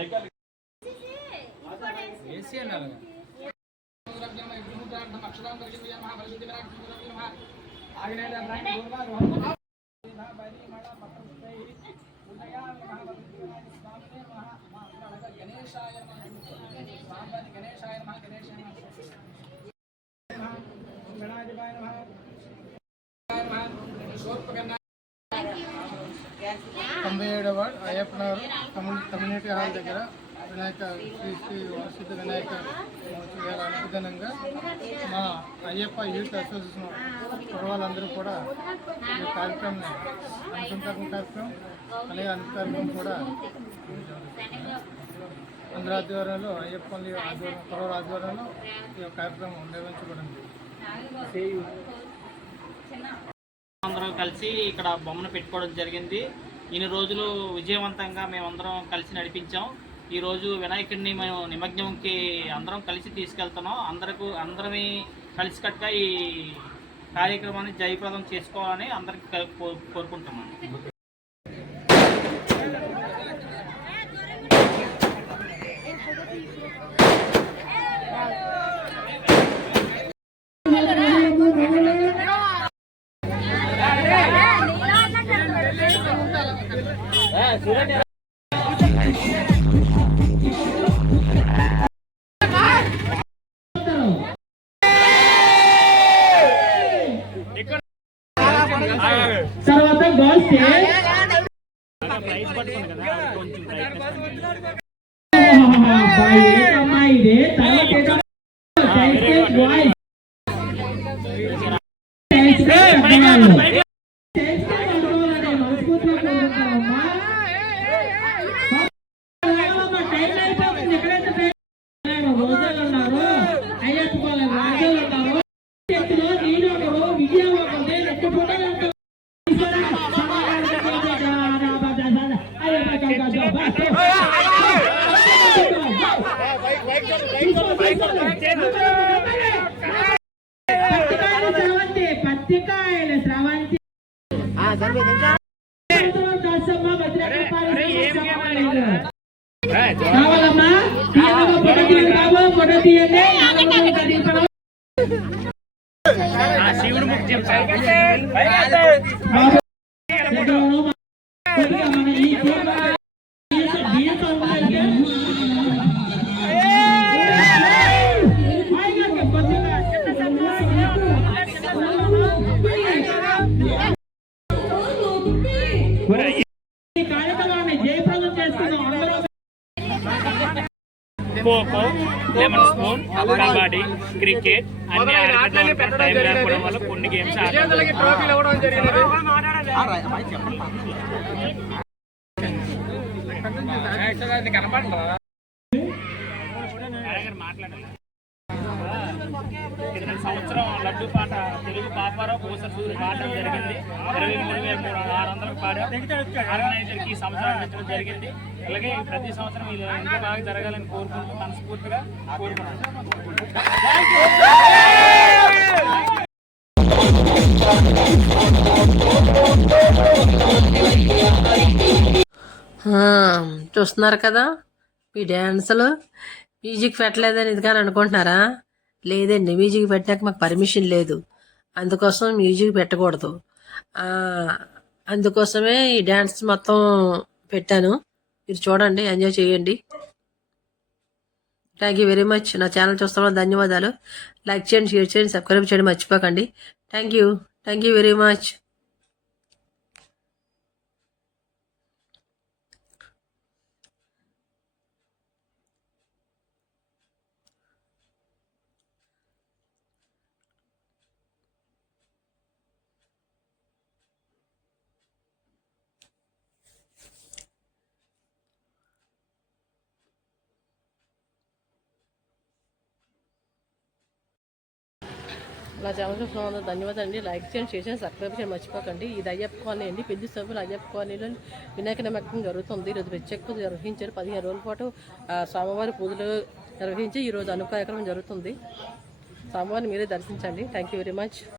తొంభై ఏడవ ward Ayyappa Nagar community community hall దగ్గర వినాయక శ్రీ శ్రీ వరసిద్ధ వినాయక మహోత్సవాలు మా అయ్యప్ప యూత్ అసోసియేషన్ కుర్రవాళ్ళందరూ కూడా ఈ కార్యక్రమం అనుసంతకం కార్యక్రమం అలాగే అనుసంతకం కూడా అందరి ఆధ్వర్యంలో అయ్యప్పల్లి ఆధ్వర్యం కుర్రవాళ్ళ ఆధ్వర్యంలో ఈ యొక్క కార్యక్రమం నిర్వహించబడింది. అందరం కలిసి ఇక్కడ బొమ్మను పెట్టుకోవడం జరిగింది. ఇన్ని రోజులు విజయవంతంగా మేమందరం కలిసి నడిపించాం. ఈ రోజు వినాయకుడిని మేము నిమగ్నంకి అందరం కలిసి తీసుకెళ్తున్నాం. అందరకు అందరమే కలిసికట్టుగా ఈ కార్యక్రమాన్ని జయప్రదం చేసుకోవాలని అందరికి కో- తర్వాత గర్ల్స్ అమ్మాయి ఇదే? తర్వాత పత్తికాయలు స్రవంతి కావాలమ్మా ఫోటో తీయండి బాబు ఫోటో తీయండి శివుడు ముఖ్యం kho kho lemon spoon kabaddi cricket అన్ని టైం లేకపోవడం వల్ల కొన్ని గేమ్స్ మాట్లాడాలి గడ్డు పాట తెలుగు పాపారావు పూసర్ సూరి పాడడం జరిగింది. ఇరవై ఇరవై మూడు ఆరు వందలకు పాడారు ఆర్గనైజర్కి ఈ సంవత్సరం అందించడం జరిగింది. అలాగే ప్రతి సంవత్సరం ఇది ఎంత బాగా జరగాలని కోరుకుంటూ మనస్ఫూర్తిగా కోరుకున్నాను చూస్తున్నారు కదా? ఈ డ్యాన్సులు మ్యూజిక్ పెట్టలేదని ఇది కానీ అనుకుంటున్నారా? లేదండి మ్యూజిక్ పెట్టడానికి మాకు పర్మిషన్ లేదు. అందుకోసం మ్యూజిక్ పెట్టకూడదు. అందుకోసమే ఈ డ్యాన్స్ మొత్తం పెట్టాను. మీరు చూడండి ఎంజాయ్ చేయండి. థ్యాంక్ యూ వెరీ మచ్ నా ఛానల్ చూస్తామని ధన్యవాదాలు. లైక్ చేయండి షేర్ చేయండి సబ్స్క్రైబ్ చేయండి మర్చిపోకండి. Thank you thank you very much నా ఛానల్ చూసిన ధన్యవాదాలు అండి లైక్ చేయండి షేర్ చేయండి సబ్స్క్రైబ్ చేయండి మర్చిపోకండి. ఇది అయ్యప్ప కాలనీ అండి పెద్ద సభ్యులు అయ్యప్ప కాలనీలో వినాయక నిమగ్నం జరుగుతుంది. ఈరోజు ప్రత్యేక పూజ నిర్వహించారు. పదిహేను రోజుల పాటు ఆ, స్వామివారి పూజలు నిర్వహించి ఈరోజు అను కార్యక్రమం జరుగుతుంది. స్వామివారిని మీరే దర్శించండి. Thank you very much